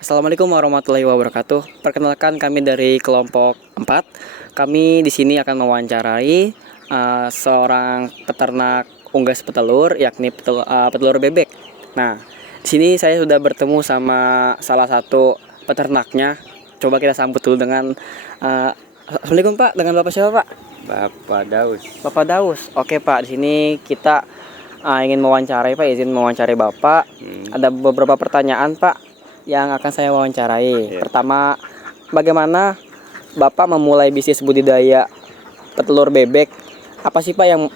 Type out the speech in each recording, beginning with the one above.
Assalamualaikum warahmatullahi wabarakatuh. Perkenalkan kami dari kelompok 4. Kami di sini akan mewawancarai seorang peternak unggas petelur, yakni petelur bebek. Nah, di sini saya sudah bertemu sama salah satu peternaknya. Coba kita sambut dulu dengan Assalamualaikum Pak. Dengan Bapak siapa Pak? Bapak Daus. Bapak Daus. Oke Pak, di sini kita ingin mewawancarai Pak, izin mewawancarai Bapak. Ada beberapa pertanyaan Pak yang akan saya wawancarai. Iya. Pertama, bagaimana Bapak memulai bisnis budidaya petelur bebek? Apa sih Pak yang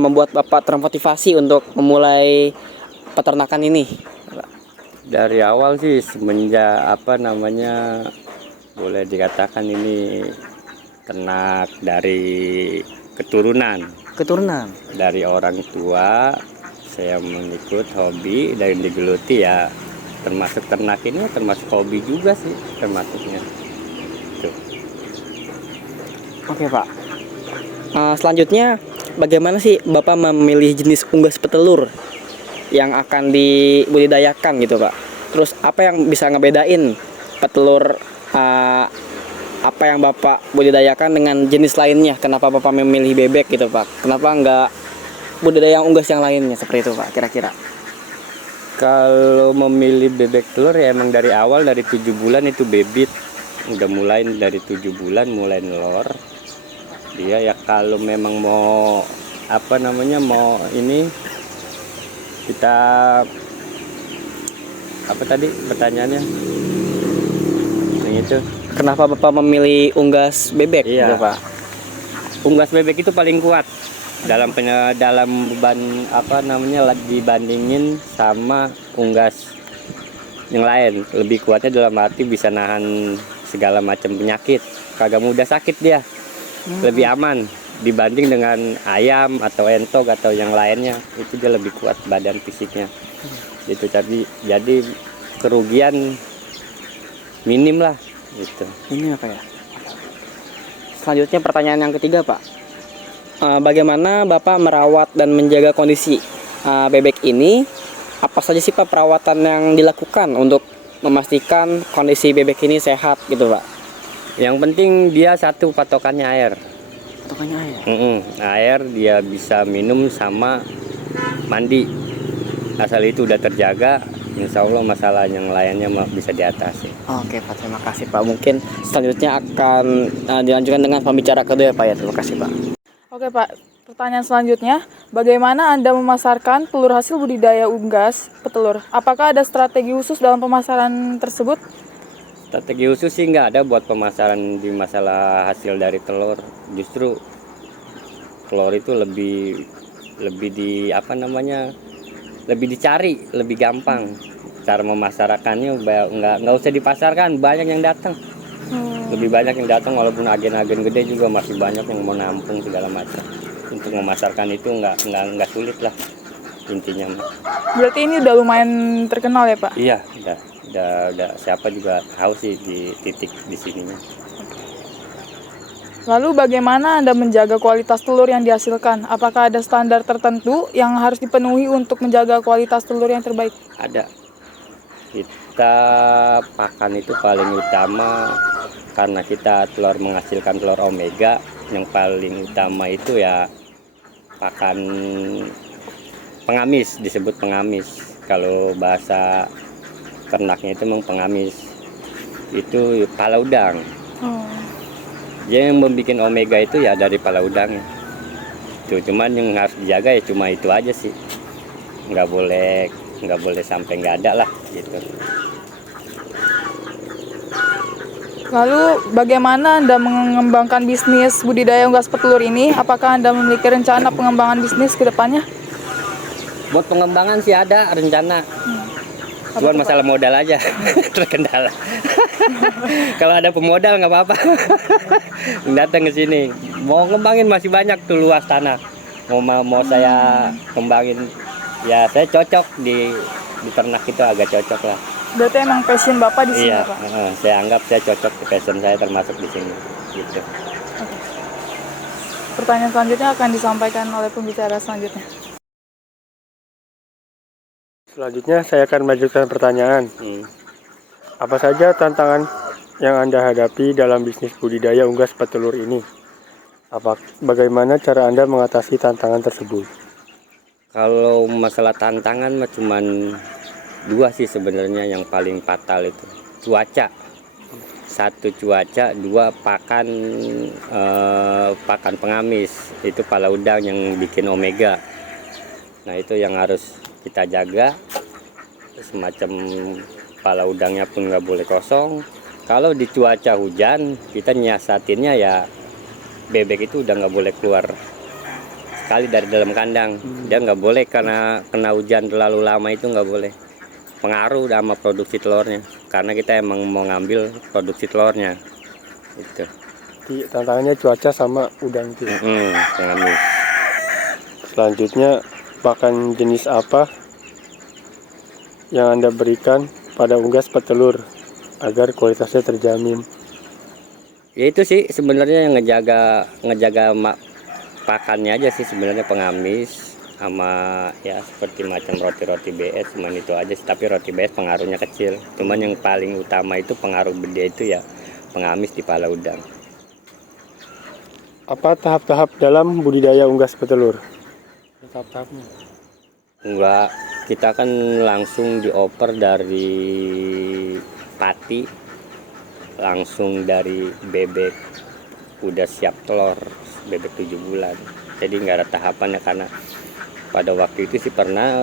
membuat Bapak termotivasi untuk memulai peternakan ini? Dari awal sih semenjak boleh dikatakan ini ternak dari keturunan Keturunan. dari orang tua. Saya mengikut hobi dan digeluti ya, termasuk ternak ini termasuk hobi juga sih termasuknya. Tuh. Oke Pak. Selanjutnya, bagaimana sih Bapak memilih jenis unggas petelur yang akan dibudidayakan gitu Pak? Terus apa yang bisa ngebedain petelur apa yang Bapak budidayakan dengan jenis lainnya? Kenapa Bapak memilih bebek gitu Pak? Kenapa enggak budidaya yang unggas yang lainnya seperti itu Pak kira-kira? Kalau memilih bebek telur ya emang dari awal, dari 7 bulan itu bebit. Udah mulai dari 7 bulan mulai nelor. Dia ya kalau memang mau mau ini kita apa tadi pertanyaannya? Yang itu. Kenapa Bapak memilih unggas bebek Iya. gitu Pak? Unggas bebek itu paling kuat dalam beban dibandingin sama unggas yang lain. Lebih kuatnya dalam arti bisa nahan segala macam penyakit, kagak mudah sakit dia. Lebih aman dibanding dengan ayam atau entok atau yang lainnya. Itu dia lebih kuat badan fisiknya itu, tapi jadi kerugian minim lah gitu. Ini apa ya? Selanjutnya pertanyaan yang ketiga Pak. Bagaimana Bapak merawat dan menjaga kondisi bebek ini? Apa saja sih Pak perawatan yang dilakukan untuk memastikan kondisi bebek ini sehat gitu Pak? Yang penting dia satu, patokannya air. Patokannya air. Air dia bisa minum sama mandi. Asal itu udah terjaga, insya Allah masalah yang lainnya bisa diatasi. Oke Pak, terima kasih Pak. Mungkin selanjutnya akan dilanjutkan dengan pembicara kedua ya Pak ya. Terima kasih Pak. Oke Pak, pertanyaan selanjutnya, bagaimana Anda memasarkan telur hasil budidaya unggas petelur? Apakah ada strategi khusus dalam pemasaran tersebut? Strategi khusus sih nggak ada buat pemasaran di masalah hasil dari telur. Justru telur itu lebih dicari, lebih gampang. Cara memasarkannya nggak usah dipasarkan, banyak yang datang. Lebih banyak yang datang, walaupun agen-agen gede juga masih banyak yang mau nampung segala macam. Untuk memasarkan itu nggak sulit lah intinya. Berarti ini udah lumayan terkenal ya Pak? Iya, udah siapa juga tahu sih di titik di sininya. Lalu bagaimana Anda menjaga kualitas telur yang dihasilkan? Apakah ada standar tertentu yang harus dipenuhi untuk menjaga kualitas telur yang terbaik? Ada. Kita pakan itu paling utama karena kita menghasilkan telur omega. Yang paling utama itu ya pakan pengamis, disebut pengamis. Kalau bahasa ternaknya itu memang pengamis. Itu pala udang. Dia yang membuat omega itu ya dari pala udangnya. Cuman yang harus dijaga ya cuma itu aja sih. Nggak boleh sampai nggak ada lah gitu. Lalu bagaimana Anda mengembangkan bisnis budidaya unggas petelur ini? Apakah Anda memiliki rencana pengembangan bisnis ke depannya? Buat pengembangan sih ada rencana. Cuman masalah modal aja terkendala. Kalau ada pemodal nggak apa-apa. Datang ke sini. Mau ngembangin masih banyak tuh luas tanah. Mau saya kembangin. Ya saya cocok di ternak itu, agak cocok lah. Berarti emang passion Bapak di sini, Iya, Pak? saya anggap saya cocok, passion saya termasuk di sini. Gitu. Oke. Pertanyaan selanjutnya akan disampaikan oleh pembicara selanjutnya. Selanjutnya saya akan melanjutkan pertanyaan. Apa saja tantangan yang Anda hadapi dalam bisnis budidaya unggas petelur ini? Bagaimana cara Anda mengatasi tantangan tersebut? Kalau masalah tantangan mah cuman dua sih sebenarnya yang paling fatal itu. Cuaca. Satu cuaca, dua pakan pengamis. Itu pala udang yang bikin omega. Nah, itu yang harus kita jaga. Semacam pala udangnya pun nggak boleh kosong. Kalau di cuaca hujan, kita nyiasatinnya ya bebek itu udah nggak boleh keluar sekali dari dalam kandang. Dia nggak boleh karena kena hujan terlalu lama, itu nggak boleh, pengaruh sama produksi telurnya, karena kita emang mau ngambil produksi telurnya itu. Jadi tantangannya cuaca sama udang itu. Pengamis. Selanjutnya, pakan jenis apa yang Anda berikan pada unggas petelur agar kualitasnya terjamin? Ya itu sih sebenarnya yang ngejaga pakannya aja sih sebenarnya, pengamis sama ya seperti macam roti-roti BS, cuman itu aja sih. Tapi roti BS pengaruhnya kecil, cuman yang paling utama itu pengaruh gede itu ya pengamis di pala udang. Apa tahap-tahap dalam budidaya unggas petelur? Tahap-tahapnya. Enggak, kita kan langsung dioper dari pati, langsung dari bebek udah siap telur, bebek 7 bulan. Jadi nggak ada tahapannya, karena pada waktu itu sih pernah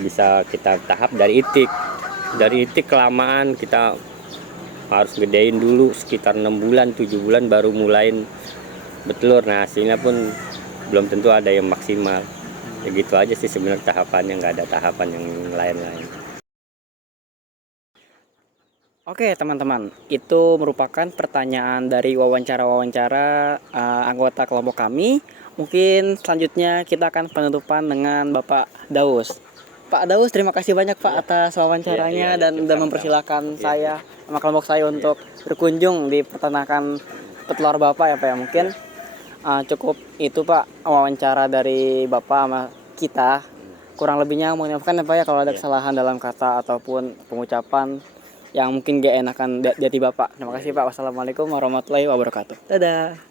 bisa kita tahap dari itik. Dari itik kelamaan, kita harus gedein dulu sekitar 6 bulan, 7 bulan baru mulain betelur. Nah, hasilnya pun belum tentu ada yang maksimal. Ya gitu aja sih sebenarnya tahapannya, nggak ada tahapan yang lain-lain. Oke teman-teman, itu merupakan pertanyaan dari wawancara-wawancara anggota kelompok kami. Mungkin selanjutnya kita akan penutupan dengan Bapak Daus. Pak Daus, terima kasih banyak Pak atas wawancaranya dan udah mempersilahkan saya sama kelompok saya untuk berkunjung di peternakan petelur Bapak ya Pak ya. Mungkin cukup itu Pak wawancara dari Bapak sama kita. Kurang lebihnya mohon maafkan ya Pak ya kalau ada kesalahan dalam kata ataupun pengucapan yang mungkin gak enakan di hati Bapak. Terima kasih Pak. Wassalamualaikum warahmatullahi wabarakatuh. Dadah.